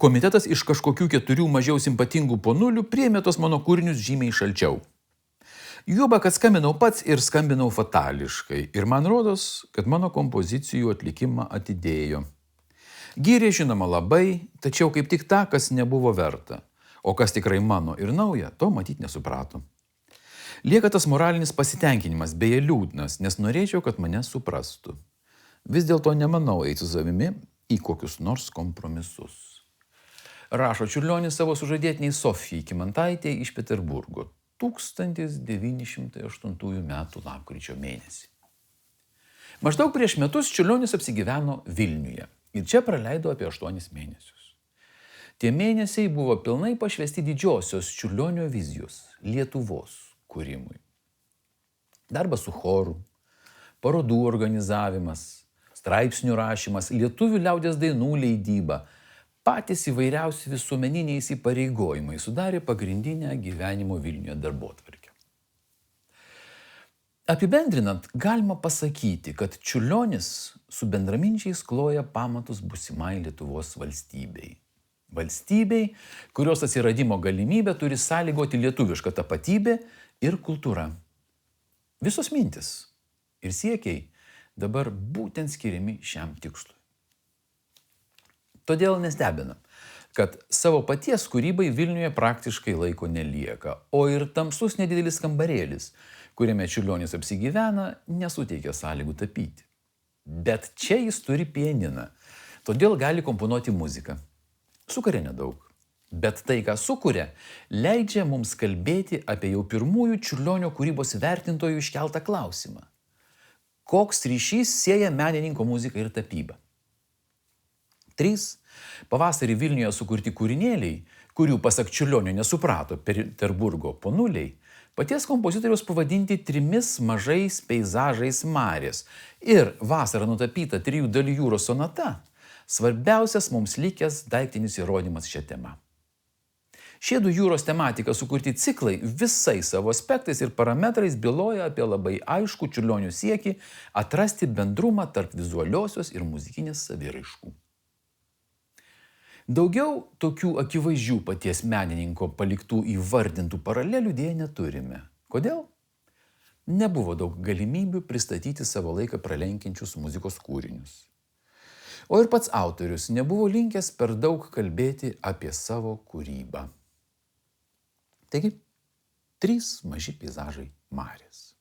komitetas iš kažkokių 4 mažiau simpatingų ponulių priėmė tos mano kūrinius žymiai šalčiau. Juoba, kad skambinau pats ir skambinau fatališkai. Ir man rodos, kad mano kompozicijų atlikimą atidėjo. Gyrė žinoma labai, tačiau kaip tik tą, kas nebuvo verta. O kas tikrai mano ir nauja, to matyt nesuprato. Lieka tas moralinis pasitenkinimas, beje liūdnas, nes norėčiau, kad mane suprastų. Vis dėlto nemanau eiti su savimi į kokius nors kompromisus. Rašo Čiurlionis savo sužadėtiniai Sofijai Kymantaitei iš Peterburgo 1908 metų lapkričio mėnesį. Maždaug prieš metus Čiurlionis apsigyveno Vilniuje ir čia praleido apie 8 mėnesius. Tie mėnesiai buvo pilnai pašvęsti didžiosios Čiurlionio vizijos Lietuvos kūrimui. Darbas su choru, parodų organizavimas, straipsnių rašymas, lietuvių liaudies dainų leidyba, patys įvairiausi visuomeniniai įsipareigojimai sudarė pagrindinę gyvenimo Vilniuje darbotvarkę. Apibendrinant, galima pasakyti, kad Čiurlionis su bendraminčiais kloja pamatus būsimai Lietuvos valstybei. Valstybei, kurios atsiradimo galimybę turi sąlygoti lietuviška tapatybė ir kultūra. Visos mintis ir siekiai dabar būtent skiriami šiam tikslui. Todėl nestebina, kad savo paties kūrybai Vilniuje praktiškai laiko nelieka, o ir tamsus nedidelis kambarėlis, kuriame Čiurlionis apsigyvena, nesuteikia sąlygų tapyti. Bet čia jis turi pianiną, todėl gali komponuoti muziką. Sukuria nedaug, bet tai, ką sukuria, leidžia mums kalbėti apie jau pirmųjų Čiurlionio kūrybos vertintojų iškeltą klausimą. Koks ryšys sieja menininko muziką ir tapybą? 3 pavasarį Vilniuje sukurti kūrinėliai, kurių pasak Čiurlionio nesuprato Peterburgo ponuliai, paties kompozitoriaus pavadinti 3 mažais peizažais Marės ir vasarą nutapyta 3 dalių jūros sonata, svarbiausias mums likęs daiktinis įrodymas šią temą. Šie 2 jūros tematika sukurti ciklai visais savo aspektais ir parametrais byloja apie labai aišku Čiurlionio siekį atrasti bendrumą tarp vizualiosios ir muzikinės saviraiškų. Daugiau tokių akivaizdžių paties menininko paliktų įvardintų paralelių dėja neturime. Kodėl? Nebuvo daug galimybių pristatyti savo laiką pralenkiančius muzikos kūrinius. O ir pats autorius nebuvo linkęs per daug kalbėti apie savo kūrybą. Taigi, 3 maži peizažai Marės.